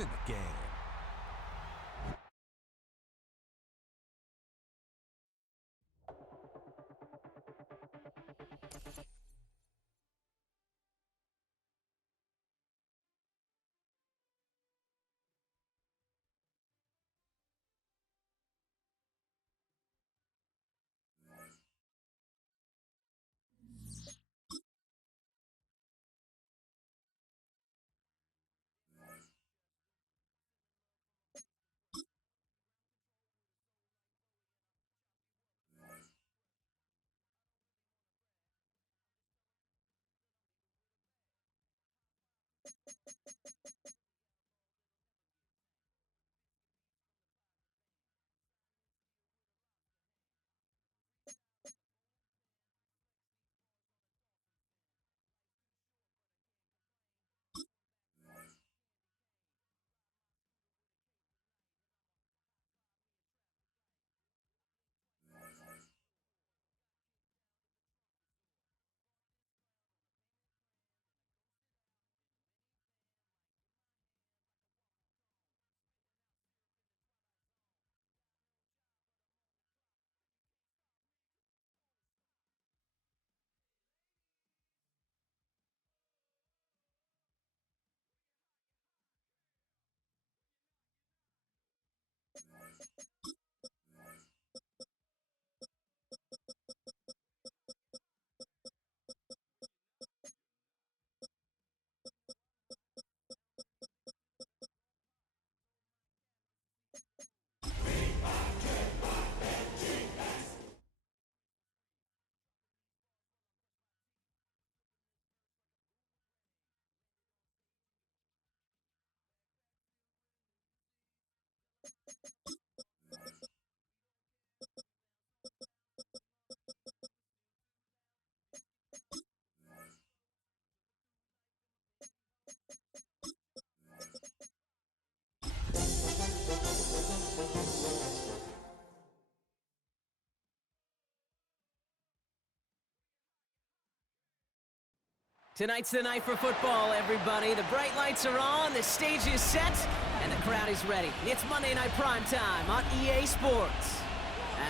in the game. Tonight's the night for football, everybody. The bright lights are on, the stage is set, and the crowd is ready. It's Monday Night Primetime on EA Sports.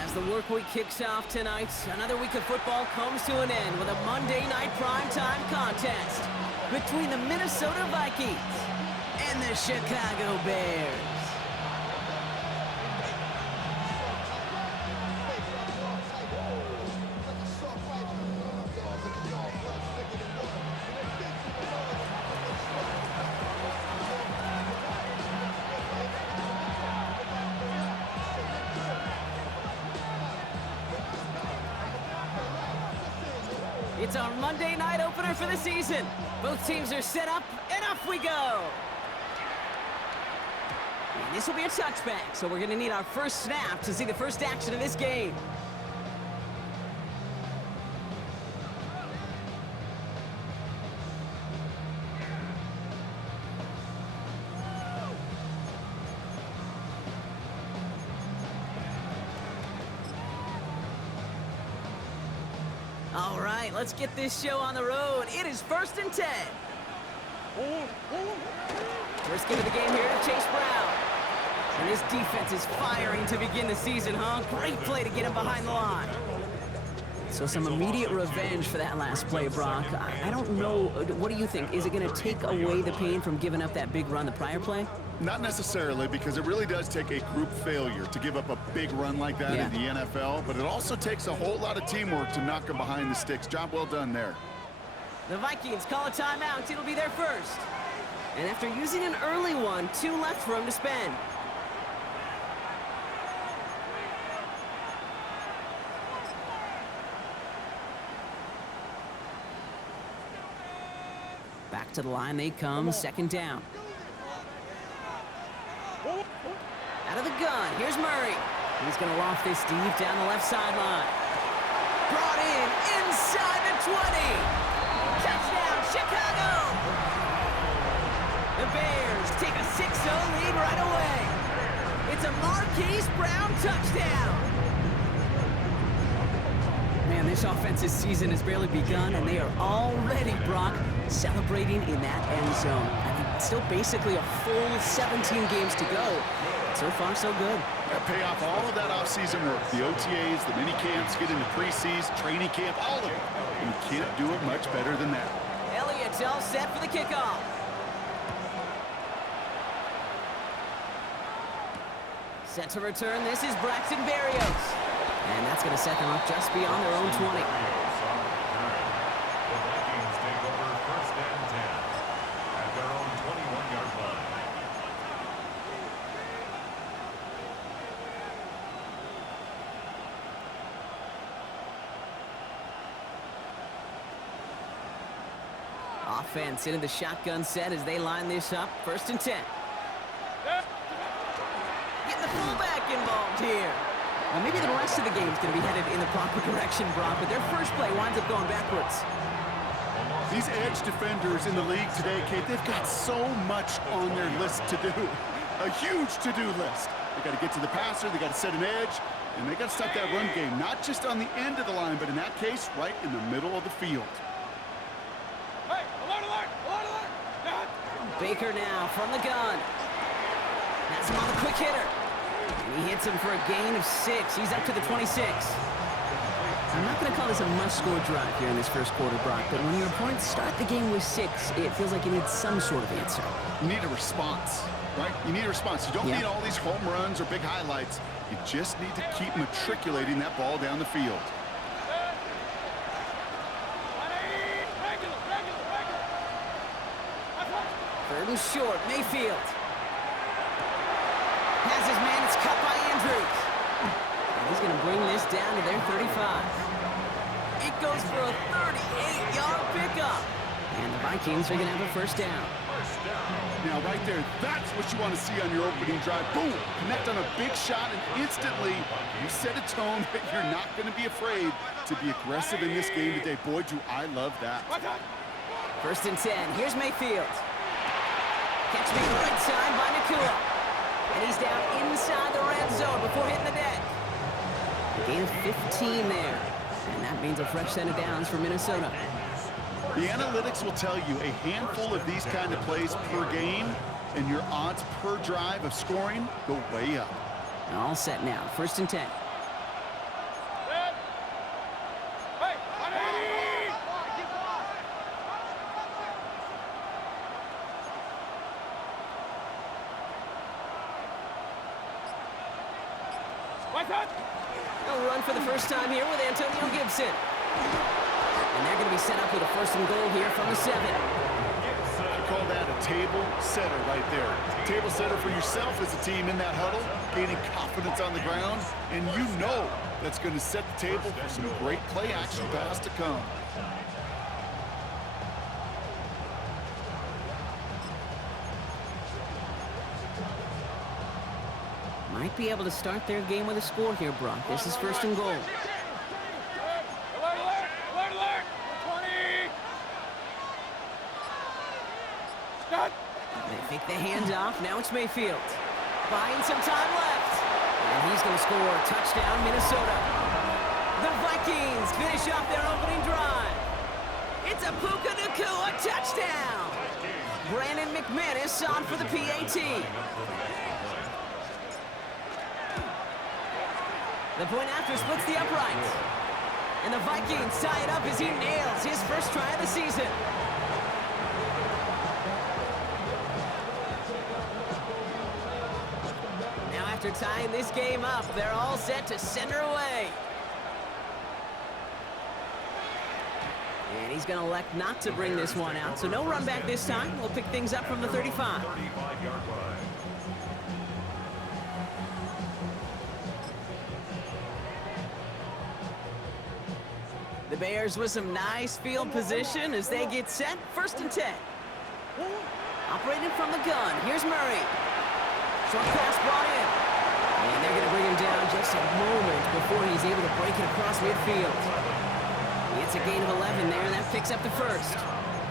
As the work week kicks off tonight, another week of football comes to an end with a Monday Night Primetime contest between the Minnesota Vikings and the Chicago Bears. It's our Monday night opener for the season. Both teams are set up, and off we go. And this will be a touchback, so we're going to need our first snap to see the first action of this game. All right, let's get this show on the road. It is 1st and 10. First game of the game here to Chase Brown. And his defense is firing to begin the season, huh? Great play to get him behind the line. So some immediate revenge for that last play, Brock. I don't know, what do you think? Is it going to take away the pain from giving up that big run the prior play? Not necessarily, because it really does take a group failure to give up a big run like that in the NFL, but it also takes a whole lot of teamwork to knock them behind the sticks. Job well done there. The Vikings call a timeout. It'll be their first. And after using an early one, 2 left for him to spend. Back to the line they come, 2nd down. Out of the gun, here's Murray. He's going to loft this deep down the left sideline. Brought in inside the 20. Touchdown, Chicago! The Bears take a 6-0 lead right away. It's a Marquise Brown touchdown. Man, this offensive season has barely begun, and they are already, Brock, celebrating in that end zone. I mean, It's still basically a full 17 games to go. So far, so good. Pay off all of that off-season work. The OTAs, the mini camps, get into preseason, training camp, all of it. And you can't do it much better than that. Elliott's all set for the kickoff. Set to return. This is Braxton Berrios. And that's going to set them up just beyond their own 20. Offense into the shotgun set as they line this up. 1st and 10. Getting the fullback involved here. Now maybe the rest of the game is going to be headed in the proper direction, Brock, but their first play winds up going backwards. These edge defenders in the league today, Kate, they've got so much on their list to do. A huge to-do list. They got to get to the passer, they got to set an edge, and they got to stop that run game, not just on the end of the line, but in that case, right in the middle of the field. Baker now from the gun. That's him on the quick hitter. And he hits him for a gain of 6. He's up to the 26. I'm not going to call this a must-score drive here in this first quarter, Brock, but when your opponents start the game with 6, it feels like you need some sort of answer. You need a response, right? You need a response. You don't need all these home runs or big highlights. You just need to keep matriculating that ball down the field. Third and short, Mayfield. Has his man, it's cut by Andrews. And he's going to bring this down to their 35. It goes for a 38-yard pickup. And the Vikings are going to have a 1st down. Now, right there, that's what you want to see on your opening drive. Boom! Connect on a big shot, and instantly you set a tone that you're not going to be afraid to be aggressive in this game today. Boy, do I love that. 1st and 10. Here's Mayfield. Catch me right side by Nakua. And he's down inside the red zone before hitting the deck. A gain of 15 there. And that means a fresh set of downs for Minnesota. The analytics will tell you a handful of these kind of plays per game, and your odds per drive of scoring go way up. All set now. 1st and 10. They'll run for the first time here with Antonio Gibson. And they're going to be set up with a 1st and goal here from the 7. I call that a table setter right there. Table setter for yourself as a team in that huddle, gaining confidence on the ground, and you know that's going to set the table for some great play action pass to come. Might be able to start their game with a score here, Brock. This is 1st and goal. They fake the handoff. Now it's Mayfield. Buying some time left. And he's going to score a touchdown, Minnesota. The Vikings finish off their opening drive. It's a Puka Nakua touchdown. Brandon McManus on for the PAT. The point after splits the uprights. And the Vikings tie it up as he nails his first try of the season. Now after tying this game up, they're all set to send her away. And he's going to elect not to bring this one out. So no run back this time. We'll pick things up from the 35. The Bears with some nice field position as they get set. 1st and 10. Operating from the gun. Here's Murray. Short pass brought in. And they're going to bring him down just a moment before he's able to break it across midfield. It's a gain of 11 there, and that picks up the 1st.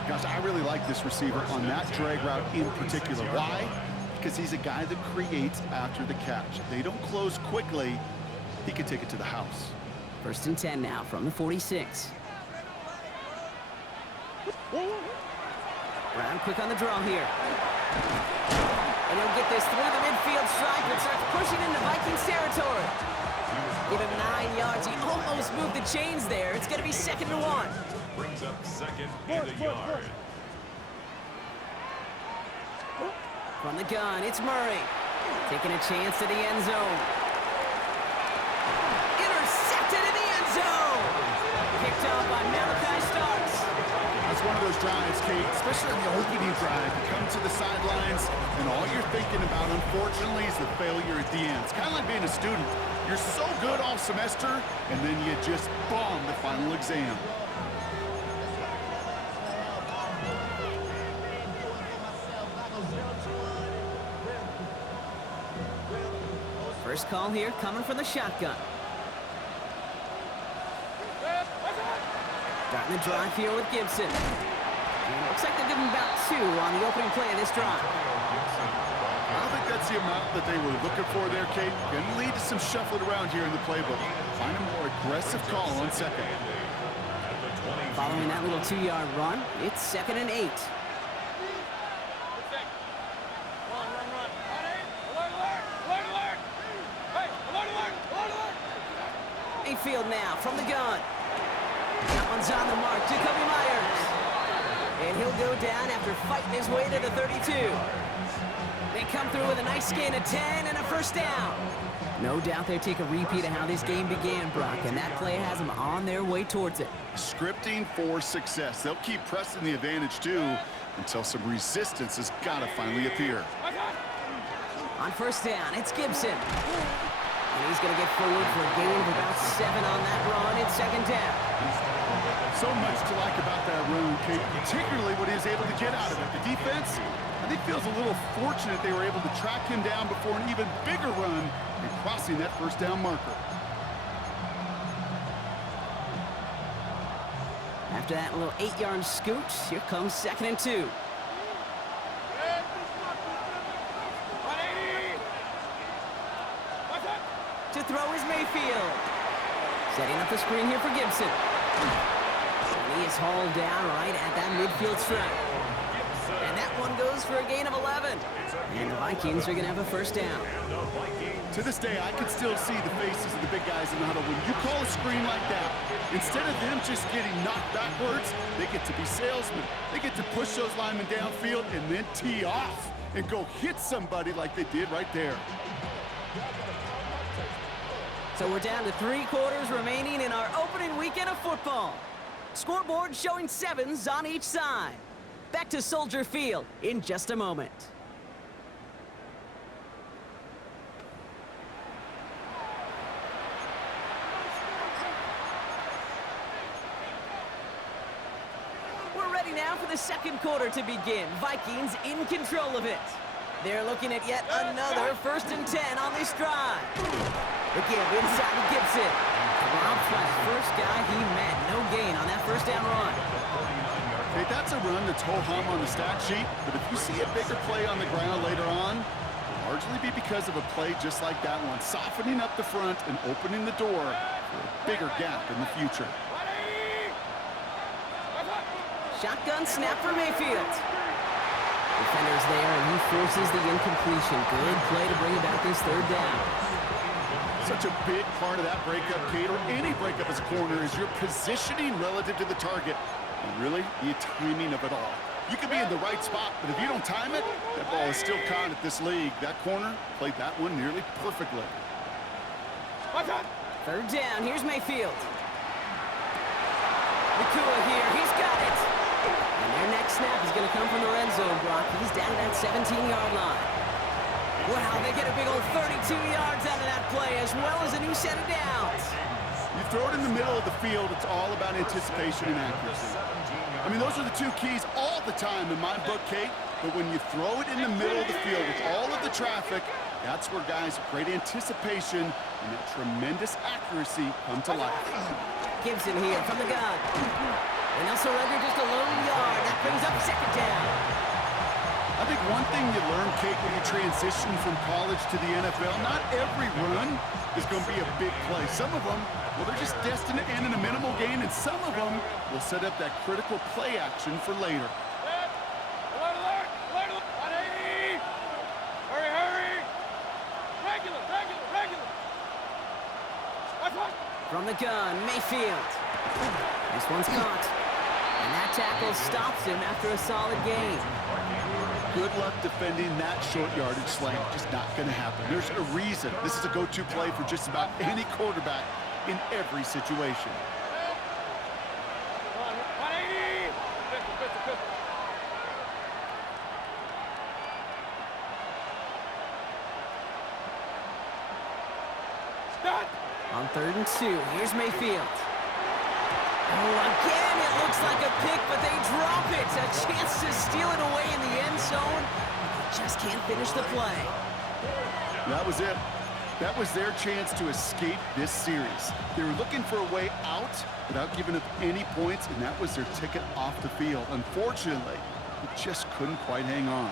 Gosh, I really like this receiver on that drag route in particular. Why? Because he's a guy that creates after the catch. They don't close quickly. He can take it to the house. 1st and 10 now from the 46. Brown quick on the draw here. And he'll get this through the midfield stripe and starts pushing into Vikings territory. Give him 9 yards. He almost moved the chains there. It's going to be 2nd and 1. Brings up 2nd and a yard. From the gun, it's Murray. Taking a chance to the end zone. Intercepted in the end zone. Picked up by Malachi Starks. That's one of those drives, Kate, especially on the opening drive. You come to the sidelines, and all you're thinking about, unfortunately, is the failure at the end. It's kind of like being a student. You're so good all semester, and then you just bomb the final exam. First call here coming from the shotgun. Starting the drive here with Gibson. And looks like they're giving about 2 on the opening play of this drive. I don't think that's the amount that they were looking for there, Kate. Going to lead to some shuffling around here in the playbook. Find a more aggressive call on 2nd. Following that little 2-yard run, it's 2nd and 8. Mayfield now from the gun. That one's on the mark. Jacoby Myers. And he'll go down after fighting his way to the 32. They come through with a nice gain of 10 and a first down. No doubt they take a repeat of how this game began, Brock, and that play has them on their way towards it. Scripting for success. They'll keep pressing the advantage, too, until some resistance has got to finally appear. On first down, it's Gibson. And he's going to get forward for a gain of about 7 on that run. It's 2nd down. So much to like about that run, Kate, particularly what he was able to get out of it. The defense, I think, feels a little fortunate they were able to track him down before an even bigger run and crossing that first down marker. After that little 8-yard scoot, here comes 2nd and 2. To throw is Mayfield. Setting up the screen here for Gibson. And he is hauled down right at that midfield stripe. And that one goes for a gain of 11. And the Vikings are going to have a first down. To this day, I can still see the faces of the big guys in the huddle. When you call a screen like that, instead of them just getting knocked backwards, they get to be salesmen. They get to push those linemen downfield and then tee off and go hit somebody like they did right there. So we're down to 3 quarters remaining in our opening weekend of football. Scoreboard showing 7s on each side. Back to Soldier Field in just a moment. We're ready now for the 2nd quarter to begin. Vikings in control of it. They're looking at yet another 1st and 10 on this drive. The give inside to Gibson. Robbed by the first guy he met. No gain on that first down run. Okay, that's a run that's ho-hum on the stat sheet, but if you see a bigger play on the ground later on, it'll largely be because of a play just like that one, softening up the front and opening the door for a bigger gap in the future. Shotgun snap for Mayfield. Defender's there, and he forces the incompletion. Good play to bring about this 3rd down. Such a big part of that breakup, Kate, or any breakup as a corner, is your positioning relative to the target. And really, the timing of it all. You could be in the right spot, but if you don't time it, that ball is still caught at this league. That corner played that one nearly perfectly. 3rd down, here's Mayfield. Nakua here, he's got it. And their next snap is going to come from the red zone, Brock. He's down to that 17-yard line. Wow, they get a big old 32 yards out of that play, as well as a new set of downs. You throw it in the middle of the field, it's all about anticipation and accuracy. I mean, those are the 2 keys all the time in my book, Kate. But when you throw it in the middle of the field with all of the traffic, that's where guys with great anticipation and that tremendous accuracy come to life. Gibson here from the gun. And they'll surrender just a lone yard. That brings up 2nd down. I think one thing you learn, Kate, when you transition from college to the NFL, not every run is going to be a big play. Some of them, well, they're just destined to end in a minimal gain, and some of them will set up that critical play action for later. From the gun, Mayfield. This one's caught. And that tackle stops him after a solid gain. Good luck defending that short yardage slant. Just not going to happen. There's a reason. This is a go-to play for just about any quarterback in every situation. On 3rd and 2, here's Mayfield. Oh, again, it looks like a pick, but they drop it. A chance to steal it away in the end zone. They just can't finish the play. That was it. That was their chance to escape this series. They were looking for a way out without giving up any points, and that was their ticket off the field. Unfortunately, they just couldn't quite hang on.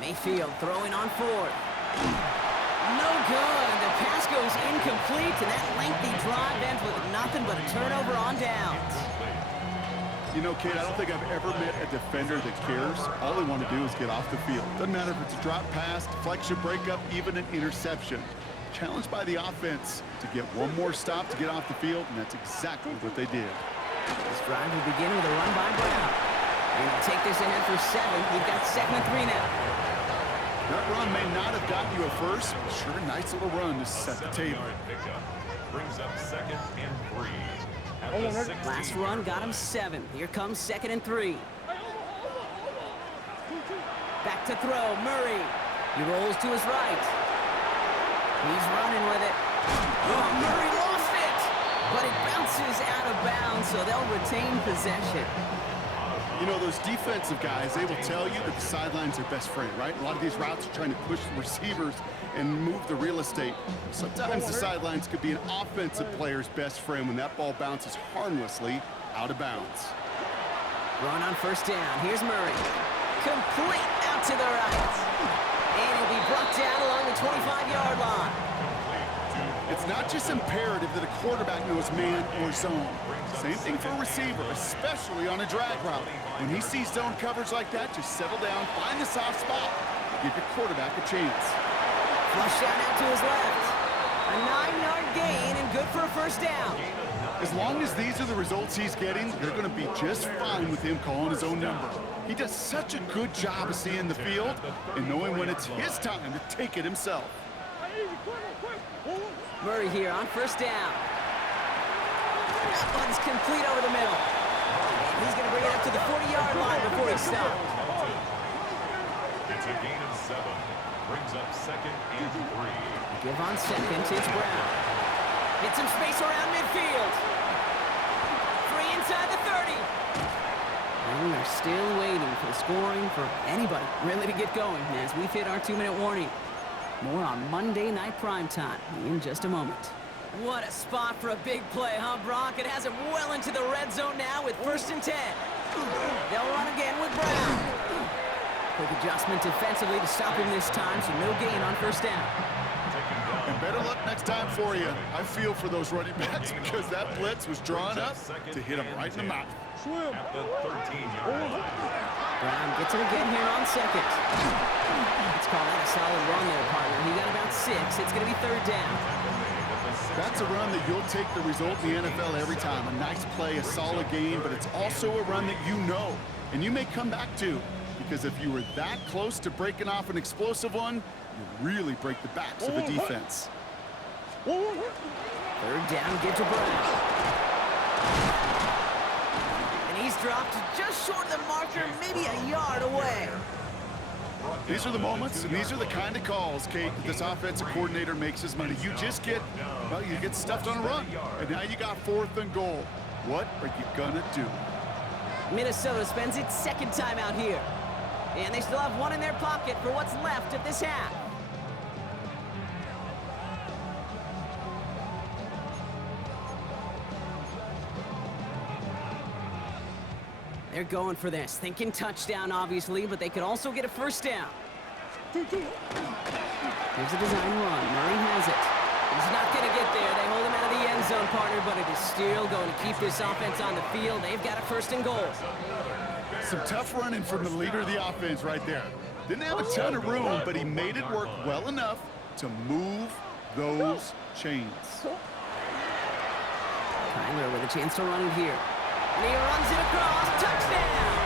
Mayfield throwing on 4th. No good. The pass goes incomplete, and that lengthy drive ends with nothing but a turnover on downs. You know, kid, I don't think I've ever met a defender that cares. All they want to do is get off the field. Doesn't matter if it's a drop pass, deflection, breakup, even an interception. Challenged by the offense to get one more stop to get off the field, and that's exactly what they did. This drive will begin with a run by Brown. And to take this ahead for 7, we've got 2nd and 3 now. That run may not have gotten you a first, but sure, nice little run to set the table. Brings up 2nd and 3. At the 16. Last run got him 7. Here comes 2nd and 3. Back to throw, Murray. He rolls to his right. He's running with it. Oh, Murray lost it! But it bounces out of bounds, so they'll retain possession. You know, those defensive guys, they will tell you that the sideline's their best friend, right? A lot of these routes are trying to push the receivers and move the real estate. Sometimes the sidelines could be an offensive player's best friend when that ball bounces harmlessly out of bounds. Run on 1st down. Here's Murray. Complete out to the right. And he'll be brought down along the 25-yard line. It's not just imperative that a quarterback knows man or zone. Same thing for a receiver, especially on a drag route. When he sees zone coverage like that, just settle down, find the soft spot, give your quarterback a chance. Flush down out to his left. A 9-yard gain and good for a 1st down. As long as these are the results he's getting, they're going to be just fine with him calling his own number. He does such a good job of seeing the field and knowing when it's his time to take it himself. Murray here on 1st down. That one's complete over the middle. And he's going to bring it up to the 40-yard line before he stops. It's a gain of 7. Brings up 2nd and 3. Give on 2nd, it's Brown. Get some space around midfield. Free inside the 30. And they're still waiting for the scoring for anybody really to get going as we've hit our 2-minute warning. More on Monday Night Primetime in just a moment. What a spot for a big play, huh, Brock? It has him well into the red zone now with 1st and 10. They'll run again with Brown. Quick adjustment defensively to stop him this time, so no gain on 1st down. And better luck next time for you. I feel for those running backs because that blitz was drawn up to hit him right in the mouth. At the 13-yard line. Brown gets it again here on 2nd. Let's call that a solid run there, partner. He got about 6. It's going to be 3rd down. That's a run that you'll take the result in the NFL every time. A nice play, a solid game, but it's also a run that you know and you may come back to, because if you were that close to breaking off an explosive one, you really break the backs of a defense. 3rd down, get to Brown. And he's dropped just short of the marker, maybe a yard away. These are the moments, and these are the kind of calls, Kate, that this offensive coordinator makes his money. You just get, well, you get stuffed on a run, and now you got 4th and goal. What are you gonna do? Minnesota spends its 2nd time out here. And they still have 1 in their pocket for what's left of this half. They're going for this, thinking touchdown, obviously, but they could also get a 1st down. Here's a design run. Murray has it. He's not going to get there. They hold him out of the end zone, partner, but it is still going to keep this offense on the field. They've got a first and goal. Some tough running from the leader of the offense right there. Didn't have a ton of room, but he made it work well enough to move those chains. Tyler with a chance to run it here. And he runs it across. Touchdown!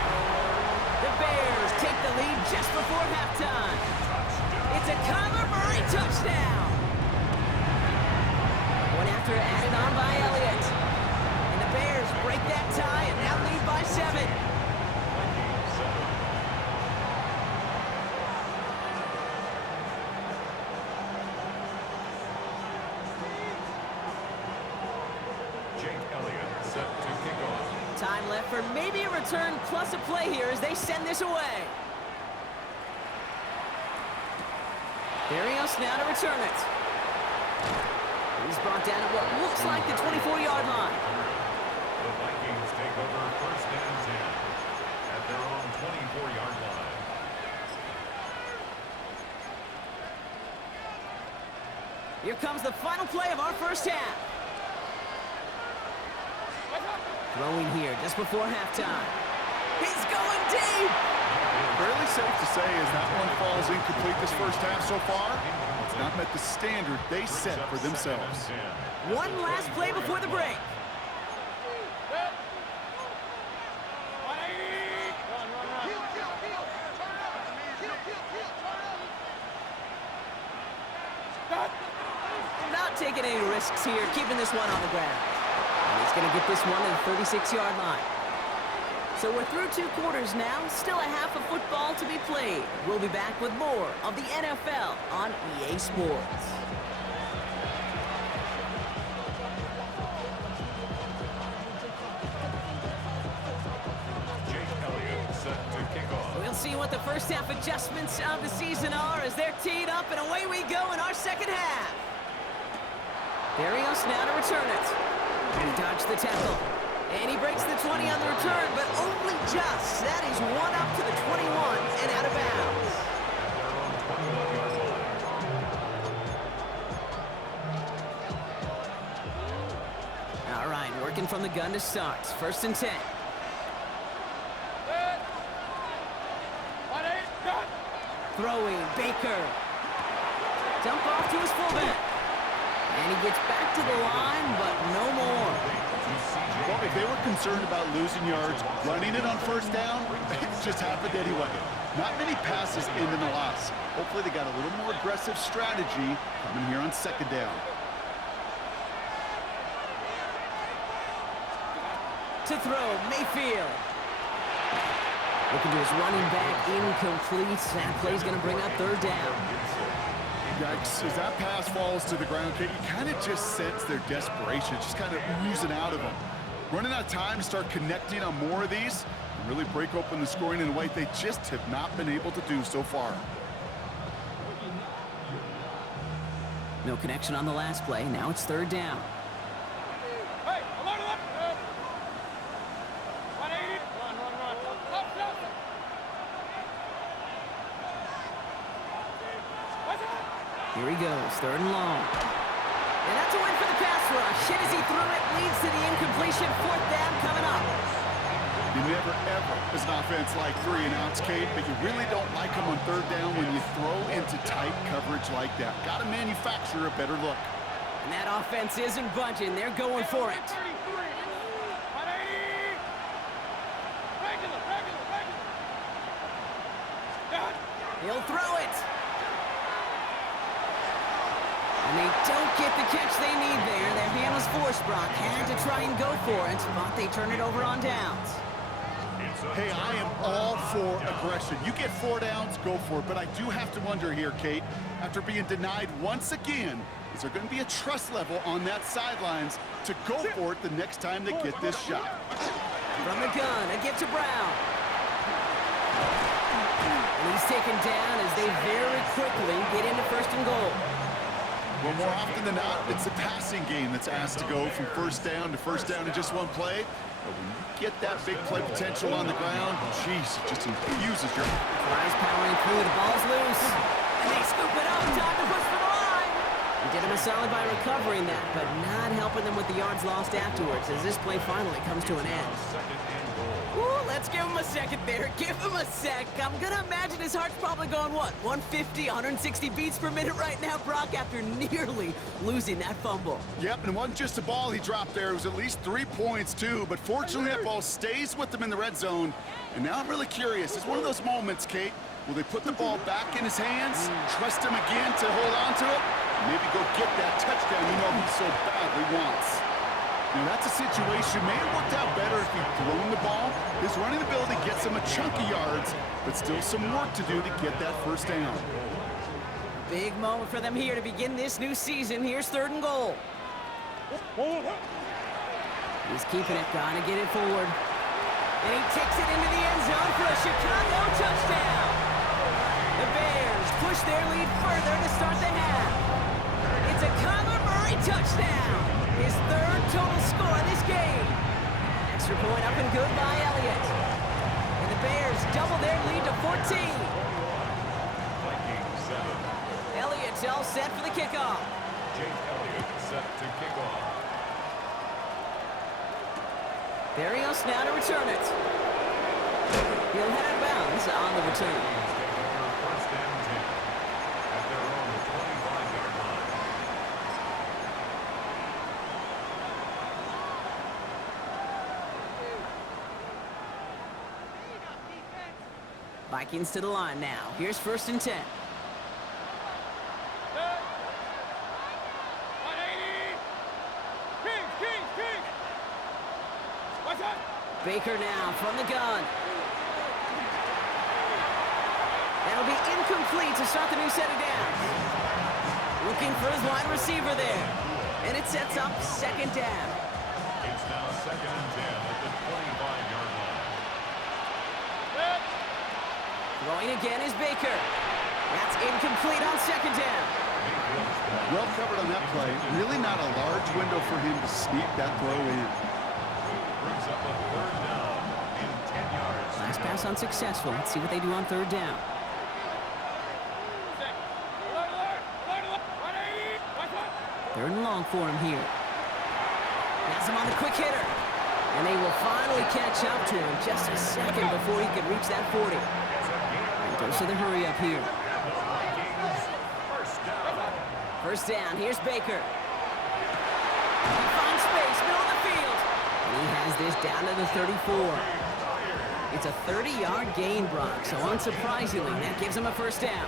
The Bears take the lead just before halftime. It's a Kyler Murray touchdown! One after added on by Elliott. And the Bears break that tie and now lead by 7. Time left for maybe a return plus a play here as they send this away. Barrios now to return it. He's brought down at what looks like the 24-yard line. The Vikings take over first and 10 at their own 24-yard line. Here comes the final play of our first half. Throwing here just before halftime. He's going deep! Fairly safe to say as that one falls incomplete this first half so far. It's not met the standard they set for themselves. One last play before the break. Not taking any risks here, keeping this one on the ground. And he's going to get this one to the 36-yard line. So we're through 2 quarters now, still a half of football to be played. We'll be back with more of the NFL on EA Sports. We'll see what the first half adjustments of the season are as they're teed up, and away we go in our second half. Barrios now to return it. He dodged the tackle. And he breaks the 20 on the return, but only just. That is one up to the 21 and out of bounds. All right, working from the gun to start. First and 10. Throwing, Baker. Dump off to his fullback. And he gets back to the line, but no more. Well, if they were concerned about losing yards, running it on first down, it just happened anyway. Not many passes end in a loss. Hopefully they got a little more aggressive strategy coming here on second down. To throw, Mayfield. Looking to his running back, incomplete. That play's going to bring up third down. Yikes, as that pass falls to the ground, Kate, you kind of just sense their desperation, just kind of oozing out of them. Running out of time to start connecting on more of these and really break open the scoring in a way they just have not been able to do so far. No connection on the last play. Now it's third down. Hey, alert, alert. 180. Run. Here he goes, third and long. And that's a win for the pass rush. Hit as he threw it, leads to the incompletion. Fourth down coming up. You never, ever, as an offense, like 3 and outs, Kate, but you really don't like them on third down when you throw into tight coverage like that. Got to manufacture a better look. And that offense isn't budging. They're going for it. 180. Regular. He'll throw it. And they don't get the catch they need there. Their hand was forced, Brock. Had to try and go for it, but they turn it over on downs. Hey, I am all for aggression. You get 4 downs, go for it. But I do have to wonder here, Kate, after being denied once again, is there going to be a trust level on that sidelines to go for it the next time they get this shot? From the gun, a give to Brown. And he's taken down as they very quickly get into first and goal. Well, more often than not, it's the passing game that's asked to go from first down in just one play. But when you get that big play potential on the ground, geez, it just infuses your... Fries powering through, the ball's loose. And they scoop it up. Time to push for the line. He did him a solid by recovering that, but not helping them with the yards lost afterwards as this play finally comes to an end. Ooh, let's give him a second there. Give him a sec. I'm going to imagine his heart's probably going, what, 150, 160 beats per minute right now, Brock, after nearly losing that fumble. Yep, and it wasn't just a ball he dropped there. It was at least 3 points, too. But fortunately, that ball stays with them in the red zone. And now I'm really curious. It's one of those moments, Kate. Will they put the ball back in his hands, trust him again to hold on to it, and maybe go get that touchdown you know he so badly wants? Now, that's a situation. May have worked out better if he'd thrown the ball. His running ability gets him a chunk of yards, but still some work to do to get that first down. Big moment for them here to begin this new season. Here's 3rd and goal. He's keeping it, trying to get it forward. And he takes it into the end zone for a Chicago touchdown. The Bears push their lead further to start the half. It's a Kyler Murray touchdown. His 3rd total score in this game. Extra point up and good by Elliott. And the Bears double their lead to 14. Vikings 7. Elliott's all set for the kickoff. Jake Elliott set to kick off. Barrios now to return it. He'll head out of bounds on the return. Take over first and 10 at their own 25-yard line. Vikings to the line now. Here's 1st and 10. 180. King. What's up? Baker now from the gun. That'll be incomplete to start the new set of downs. Looking for his wide receiver there. And it sets up 2nd down. It's now 2nd and 10 at the 25-yard line. Throwing again is Baker. That's incomplete on 2nd down. Well covered on that play. Really not a large window for him to sneak that throw in. Brings up a 3rd down in 10 yards. Last pass unsuccessful. Let's see what they do on 3rd down. 3rd and long for him here. Has him on the quick hitter. And they will finally catch up to him just a second before he can reach that 40. And goes to the hurry up here. First down, here's Baker. He finds space, middle of the field. And he has this down to the 34. It's a 30-yard gain, Brock, so unsurprisingly, that gives him a first down.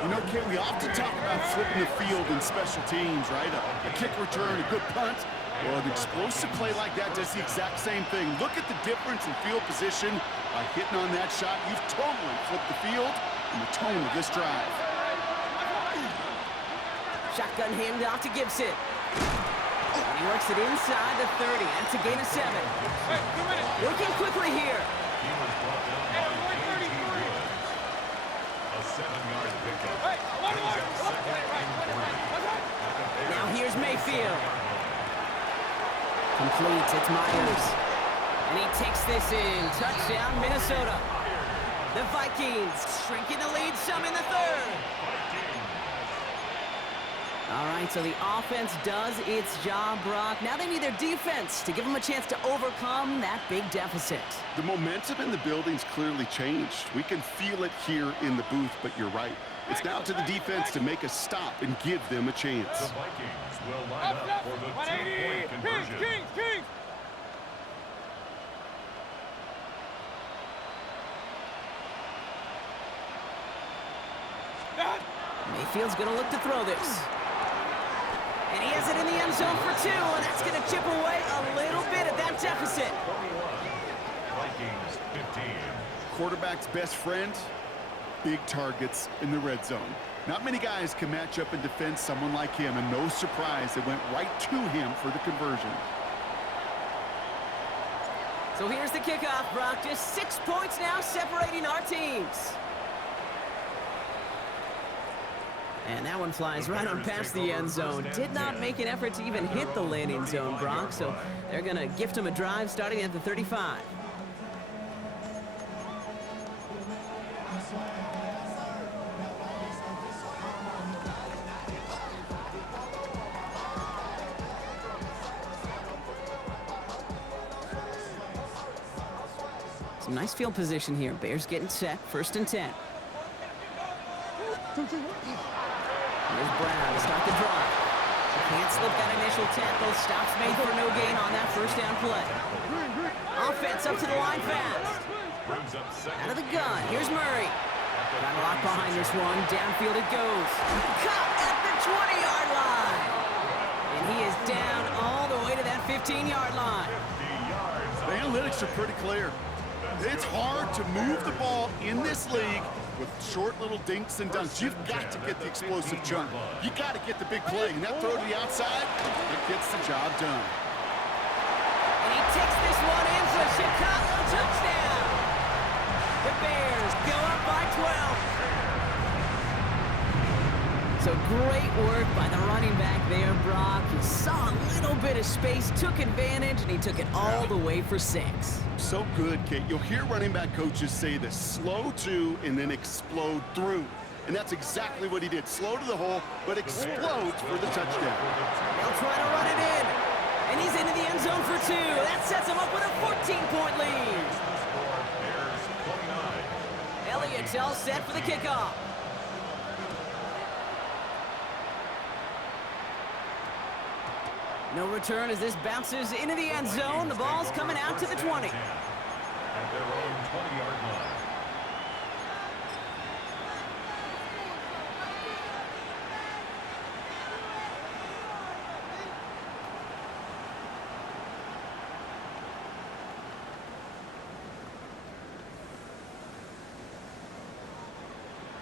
You know, Kate, we often talk about flipping the field in special teams, right? A kick return, a good punt. Well, an explosive play like that does the exact same thing. Look at the difference in field position. By hitting on that shot, you've totally flipped the field and the tone of this drive. Shotgun handoff to Gibson. And he works it inside the 30. That's a gain of 7. Hey, 2 minutes. Working quickly here. He was brought down by A.T. Woods. A 7-yard pickup. Hey, Brings up 2nd and 3. Now here's Mayfield. Complete, it's Myers. And he takes this in. Touchdown, Minnesota. The Vikings shrinking the lead some in the 3rd. All right, so the offense does its job, Brock. Now they need their defense to give them a chance to overcome that big deficit. The momentum in the building's clearly changed. We can feel it here in the booth, but you're right. It's now to the defense to make a stop and give them a chance. The Vikings will line up for the 2-point conversion. Kings. Mayfield's going to look to throw this. And he has it in the end zone for 2, and that's going to chip away a little bit at that deficit. Vikings 15. Quarterback's best friend, big targets in the red zone. Not many guys can match up and defend someone like him, and no surprise, it went right to him for the conversion. So here's the kickoff, Brock. Just 6 points now separating our teams. And that one flies right on past the end zone. Did not make an effort to even hit the landing zone, Brock, so they're going to gift him a drive starting at the 35. Some nice field position here. Bears getting set. 1st and 10. Here's Brown to start the drive. Can't slip that initial tackle. Stops made for no gain on that 1st down play. Offense up to the line fast. Out of the gun. Here's Murray. Got a lock behind this one. Downfield it goes. Caught at the 20-yard line. And he is down all the way to that 15-yard line. The analytics are pretty clear. It's hard to move the ball in this league with short little dinks and dunks. You've got to get the explosive jump. You got to get the big play. And that throw to the outside, it gets the job done. And he takes this one in for a Chicago touchdown. The Bears go up by 12. So great work by the running back there, Brock. He saw a little bit of space, took advantage, and he took it all the way for 6. So good, Kate. You'll hear running back coaches say this: slow to and then explode through. And that's exactly what he did. Slow to the hole, but explodes for the touchdown. They'll try to run it in. And he's into the end zone for 2. That sets him up with a 14-point lead. Elliott's all set for the kickoff. No return as this bounces into the end zone. The ball's coming out to the 20. At their own 20-yard line.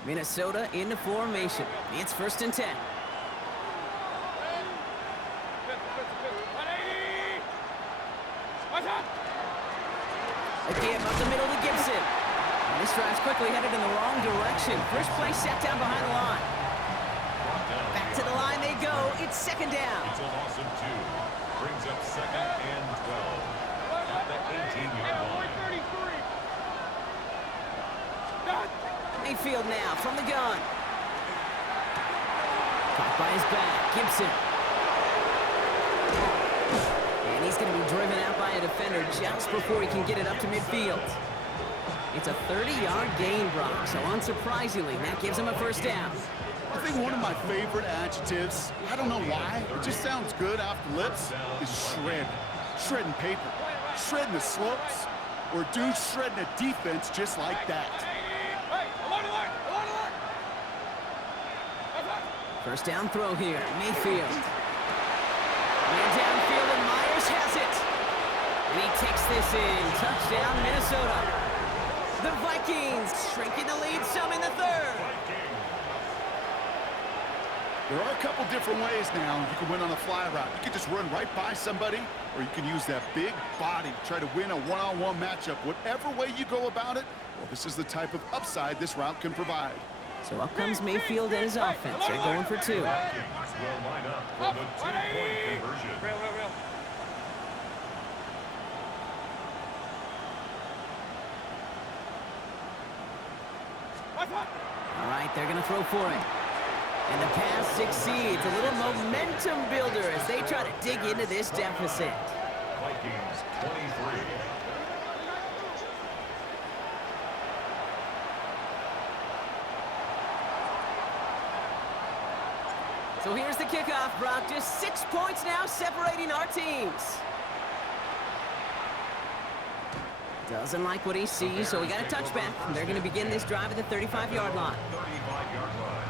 Minnesota into formation. It's 1st and 10. Again, up the middle to Gibson. And this drive's quickly headed in the wrong direction. First play set down behind the line. Back to the line they go. It's 2nd down. It's a loss of 2. Brings up 2nd and 12. At the 18-yard line. Mayfield now from the gun. Caught by his back. Gibson. And he's going to be driven out by a defender just before he can get it up to midfield. It's a 30-yard gain, Brock, so unsurprisingly, that gives him a 1st down. I think one of my favorite adjectives, I don't know why, it just sounds good off the lips, is shred. Shredding paper, shredding the slopes, or dude shredding a defense just like that. 1st down throw here, Mayfield. Man downfield, and Myers has it. And he takes this in. Touchdown, Minnesota. The Vikings shrinking the lead some in the 3rd. There are a couple different ways now you can win on a fly route. You can just run right by somebody, or you can use that big body, try to win a one-on-one matchup. Whatever way you go about it, well, this is the type of upside this route can provide. So up comes Mayfield and his offense. They're going for 2. Will line up for the 2-point conversion. All right, they're going to throw for it. And the pass succeeds. A little momentum builder as they try to dig into this deficit. Vikings 23. So here's the kickoff, Brock. Just 6 points now separating our teams. Doesn't like what he sees, so we got a touchback. They're going to begin this drive at the 35-yard line. 35-yard line.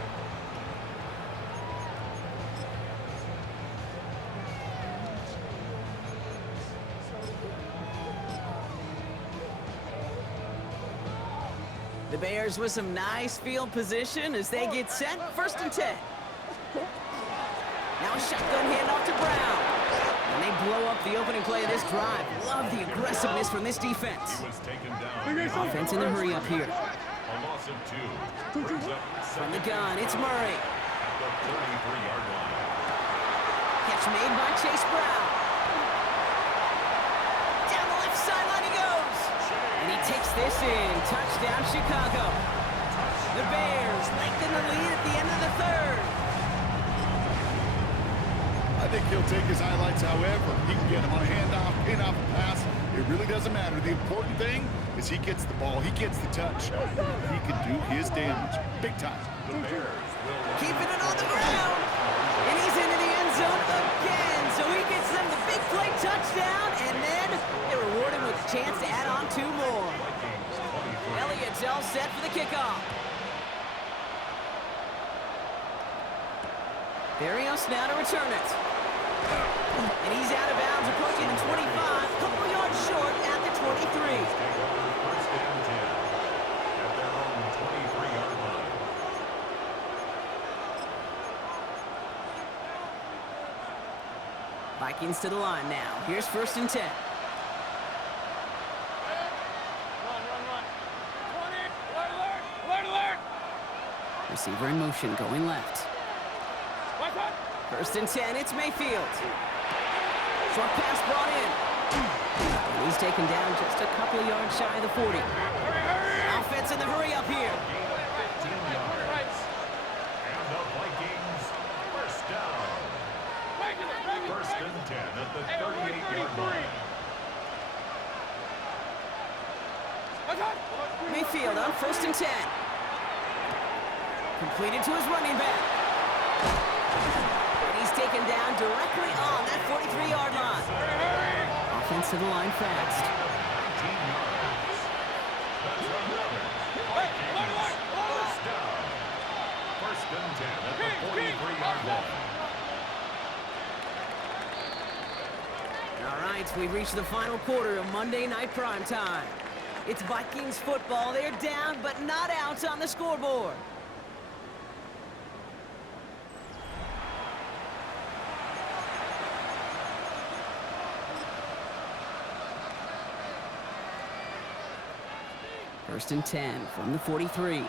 The Bears with some nice field position as they get set. 1st and 10. Now a shotgun handoff to Brown. And they blow up the opening play of this drive. Love the aggressiveness from this defense. He was taken down. Offense in a hurry up here. A loss of 2. Brings up From the gun, it's Murray. at the 33-yard line. Catch made by Chase Brown. Down the left sideline he goes. And he takes this in. Touchdown, Chicago. The Bears lengthen the lead at the end of the 3rd. think he'll take his highlights however. He can get him on a handoff, pin off a pass. It really doesn't matter. The important thing is he gets the ball. He gets the touch. He can do his damage. Big time. Keeping it on the ground. And he's into the end zone again. So he gets them the big play touchdown. And then they reward him with a chance to add on 2 more. Elliott's all set for the kickoff. Barrios now to return it. And he's out of bounds, approaching the 25, a couple yards short at the 23. First and 10 at their own 23-yard line. Vikings to the line now. Here's first and 10. Run. 20. Alert. Receiver in motion, going left. Watch out. First and 10, it's Mayfield. Short pass brought in. And he's taken down just a couple of yards shy of the 40. Hurry. Offense in the hurry up here. Right. And the Vikings, first down. First and 10 at the 38-yard line. Watch out. Mayfield on first and 10. Completed to his running back. And he's taken down directly on that 43-yard line. Offense to the line fast. 19 yards. That's another. Vikings, first down. First and 10 at the 43-yard line. All right, we've reached the final quarter of Monday Night Primetime. It's Vikings football. They're down, but not out on the scoreboard. First and 10 from the 43. Run.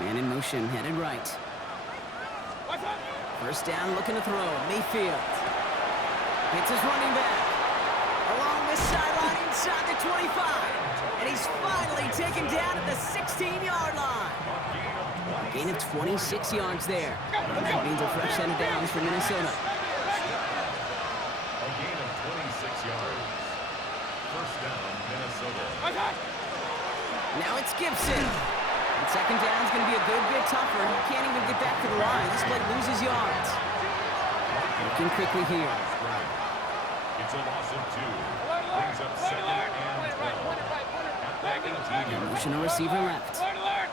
Man in motion, headed right. Watch out. First down, looking to throw. Mayfield. Hits his running back. Along this sideline inside the 25. And he's finally taken down at the 16-yard line. Gain of 26 yards there. And that means a fresh set of downs for Minnesota. A gain of 26 yards. First down, Minnesota. Watch out. Now it's Gibson. And second down's going to be a good bit tougher. He can't even get back to the line. This play loses yards. Looking quickly here. It's a loss of 2. Brings up second and 12. Motion a receiver left. Alert.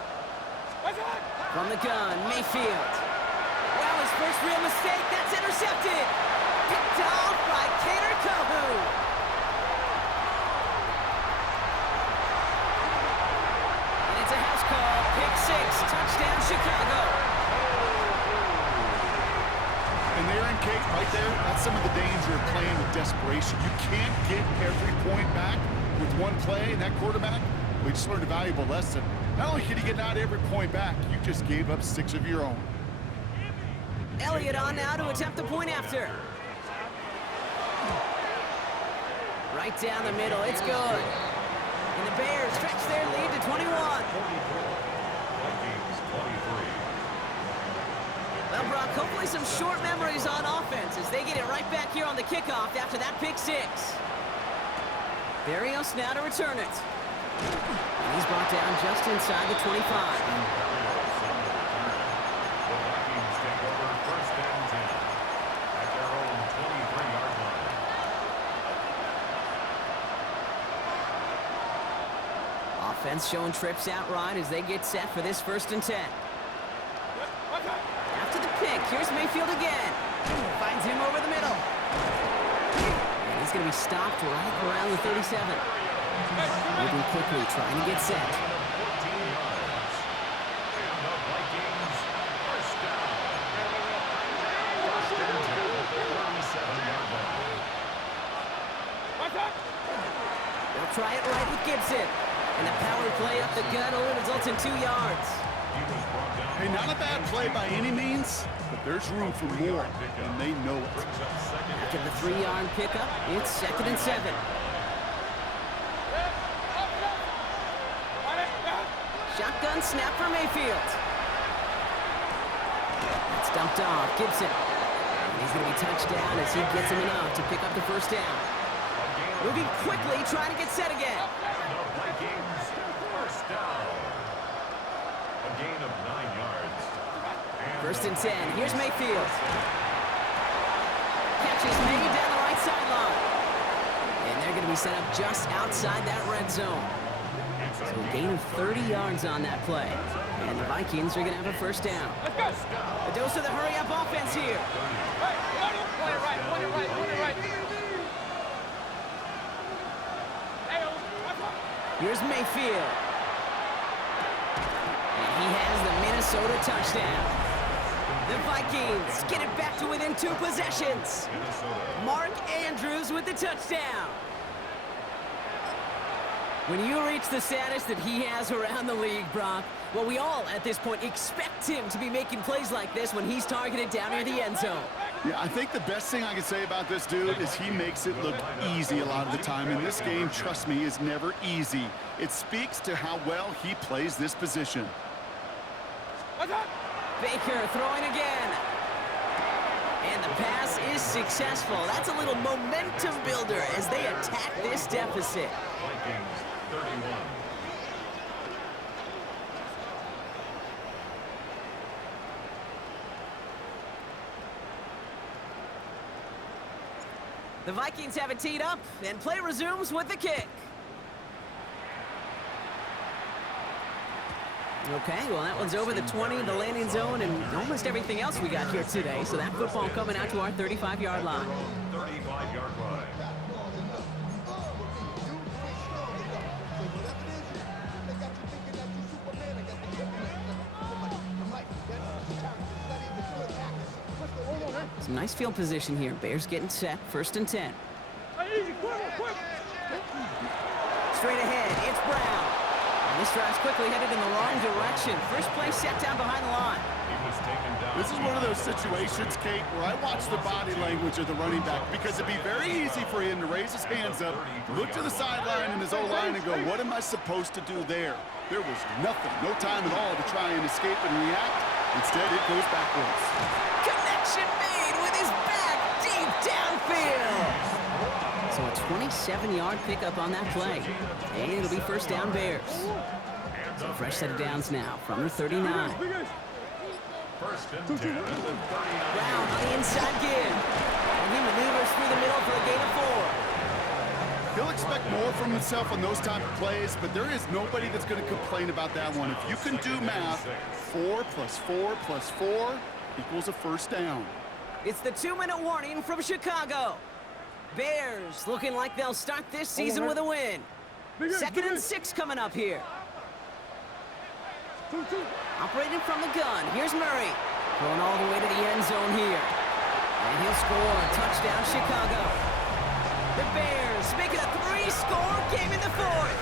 Watch out. From the gun, Mayfield. Well, his first real mistake. That's intercepted. Picked off by Cater Kohu. And it's a house call. Pick 6. Touchdown, Chicago. And there in Kate, right there, that's some of the danger of playing with desperation. You can't get every point back with one play, and that quarterback, we just learned a valuable lesson. Not only can you get not every point back, you just gave up 6 of your own. Elliott on now to attempt the point after. Right down the middle, it's good. And the Bears stretch their lead to 21. Vikings 23. Well, Brock, hopefully some short memories on offense as they get it right back here on the kickoff after that pick 6. Barrios now to return it. And he's brought down just inside the 25. The Vikings take over first and 10 at their own 23-yard line. Offense showing trips out right as they get set for this first and 10. Watch out. After the pick, here's Mayfield again. Finds him over the middle. And he's going to be stopped right around the 37. Moving quickly, trying to get set. 14 yards. And the Vikings first down. First and 10 at the 37-yard line. Watch out. They'll try it right with Gibson. And the power play up the gut only results in 2 yards. He was brought down. Hey, not a bad play by any means, but there's room for more, and they know it. Brings up second. After the 3-yard pickup, it's second and 7. Shotgun snap for Mayfield. That's dumped off. Gibson. And he's going to be touched down as he gets him enough to pick up the first down. Moving quickly, trying to get set again. The Vikings, first down. A gain of 9 yards. First and 10. Here's Mayfield. Catch is made down the right sideline. And they're going to be set up just outside that red zone. So a gain of 30 yards on that play. And the Vikings are going to have a first down. Let's go. A dose of the hurry-up offense here. Hey, play it right, play it right, play it right. Hey, what's up? Here's Mayfield. And he has the Minnesota touchdown. The Vikings get it back to within 2 possessions. Mark Andrews with the touchdown. When you reach the status that he has around the league, Brock, well, we all, at this point, expect him to be making plays like this when he's targeted down near the end zone. Yeah, I think the best thing I can say about this dude is he makes it look easy a lot of the time. And this game, trust me, is never easy. It speaks to how well he plays this position. What's up? Baker throwing again. And the pass is successful. That's a little momentum builder as they attack this deficit. Vikings, 31. The Vikings have it teed up, and play resumes with the kick. Okay, well, that one's over the 20, the landing zone, and almost everything else we got here today. So that football coming out to our 35-yard line. 35-yard line. Some nice field position here. Bears getting set. First and 10. Quick. Straight ahead, it's Brown. And this drive's quickly headed in the wrong direction. First play set down behind the line. He was taken down. This is one of those situations, Kate, where I watch the body language of the running back because it'd be very easy for him to raise his hands up, look to the sideline in his O-line and go, what am I supposed to do there? There was nothing, no time at all to try and escape and react. Instead, it goes backwards. Connection made with his back deep downfield. So a 27-yard pickup on that play. And it'll be first down Bears. So a fresh set of downs now from the 39. First and 10 at the 39. Brown on the inside give. And he maneuvers through the middle for a gain of 4. He'll expect more from himself on those type of plays, but there is nobody that's going to complain about that one. If you can do math, 4 plus 4 plus 4 equals a first down. It's the 2-minute warning from Chicago. Bears looking like they'll start this season with a win. Second and 6 coming up here. Operating from the gun, here's Murray. Going all the way to the end zone here. And he'll score. Touchdown, Chicago. The Bears make it a 3-score game in the 4th.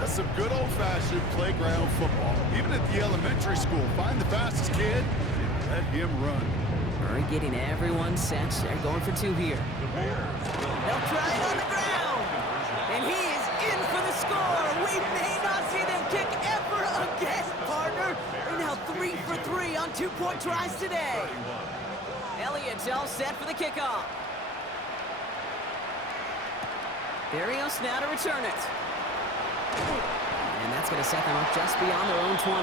That's some good old-fashioned playground football. Even at the elementary school, find the fastest kid and let him run. Murray getting everyone set. They're going for 2 here. They'll try it on the ground. And he is in for the score. We may not see them kick ever again, partner. They're now 3 for 3 on 2-point tries today. Elliott's all set for the kickoff. Berrios now to return it. And that's going to set them up just beyond their own 20. The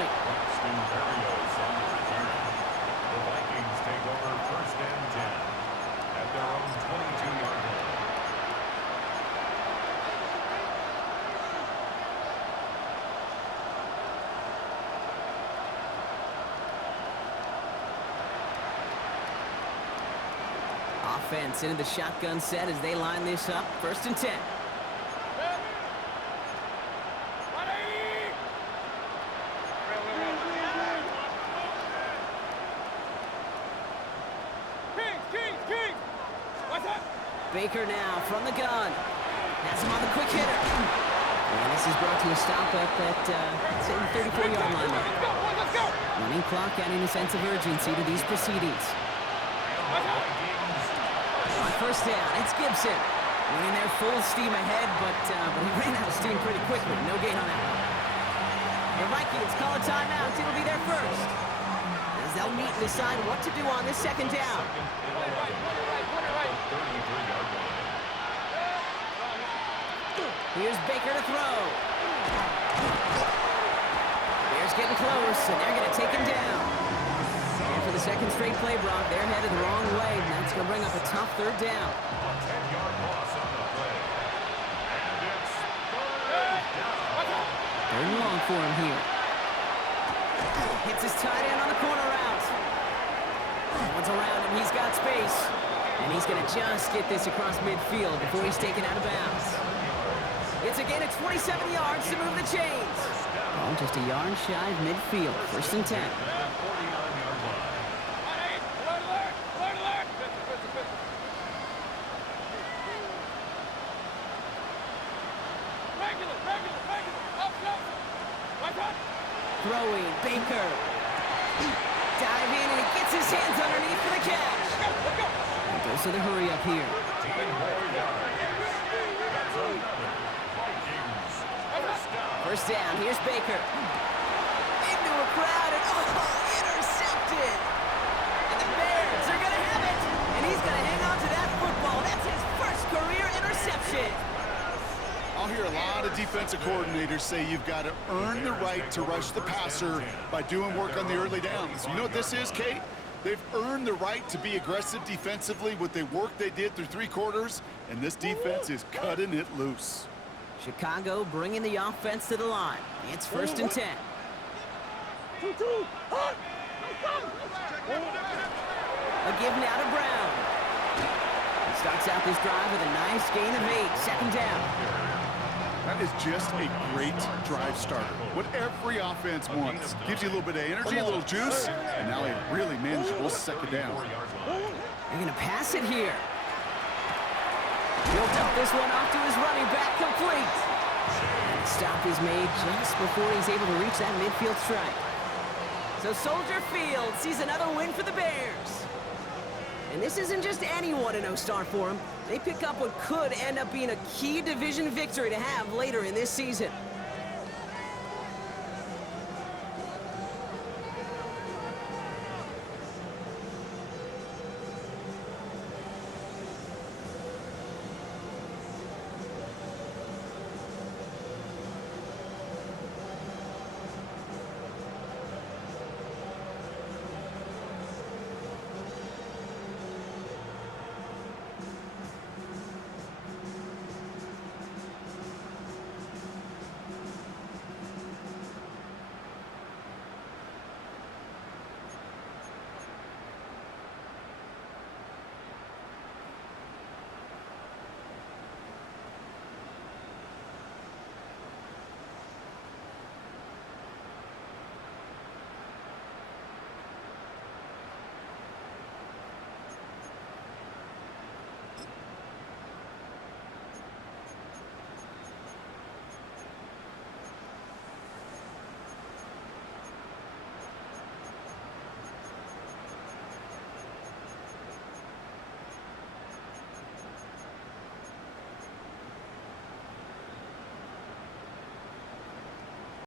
Vikings take over first and 10 at their own 22-yard line. Offense into the shotgun set as they line this up. First and 10. Baker now from the gun. Has him on the quick hitter. And this is brought to a stop up at say the 34-yard line. Let's go. Running clock adding a sense of urgency to these proceedings. On first down, it's Gibson. Running there full steam ahead, but he ran out of steam pretty quickly. No gain on that one. The Vikings call a timeout. It'll be their first. As they'll meet and decide what to do on this second down. Here's Baker to throw. Bears getting close, and they're going to take him down. And for the second straight play, Brock, they're headed the wrong way. And that's going to bring up a tough third down. 10-yard loss on the play. And it's Third and long for him here. Hits his tight end on the corner route. One's around him. He's got space. And he's going to just get this across midfield before he's taken out of bounds. It's a gain of 27 yards to move the chains. Oh, just a yard shy of midfield. First and 10. Throwing, Baker. Dive in, and he gets his hands underneath for the catch. And goes to the hurry up here. First down, here's Baker. Into a crowd, and intercepted. And the Bears are going to have it. And he's going to hang on to that football. That's his first career interception. I'll hear a lot of defensive coordinators say you've got to earn the right to rush the passer by doing work on the early downs. You know what this is, Kate? They've earned the right to be aggressive defensively with the work they did through 3 quarters, and this defense is cutting it loose. Chicago bringing the offense to the line. It's first and 10. A give now to Brown. He starts out this drive with a nice gain of 8. Second down. That is just a great drive starter. What every offense wants. Gives you a little bit of energy, a little juice, and now a really manageable second down. They're going to pass it here. He'll dump this one off to his running back, complete. And the stop is made just before he's able to reach that midfield strike. So Soldier Field sees another win for the Bears. And this isn't just any 1-0 start for them. They pick up what could end up being a key division victory to have later in this season.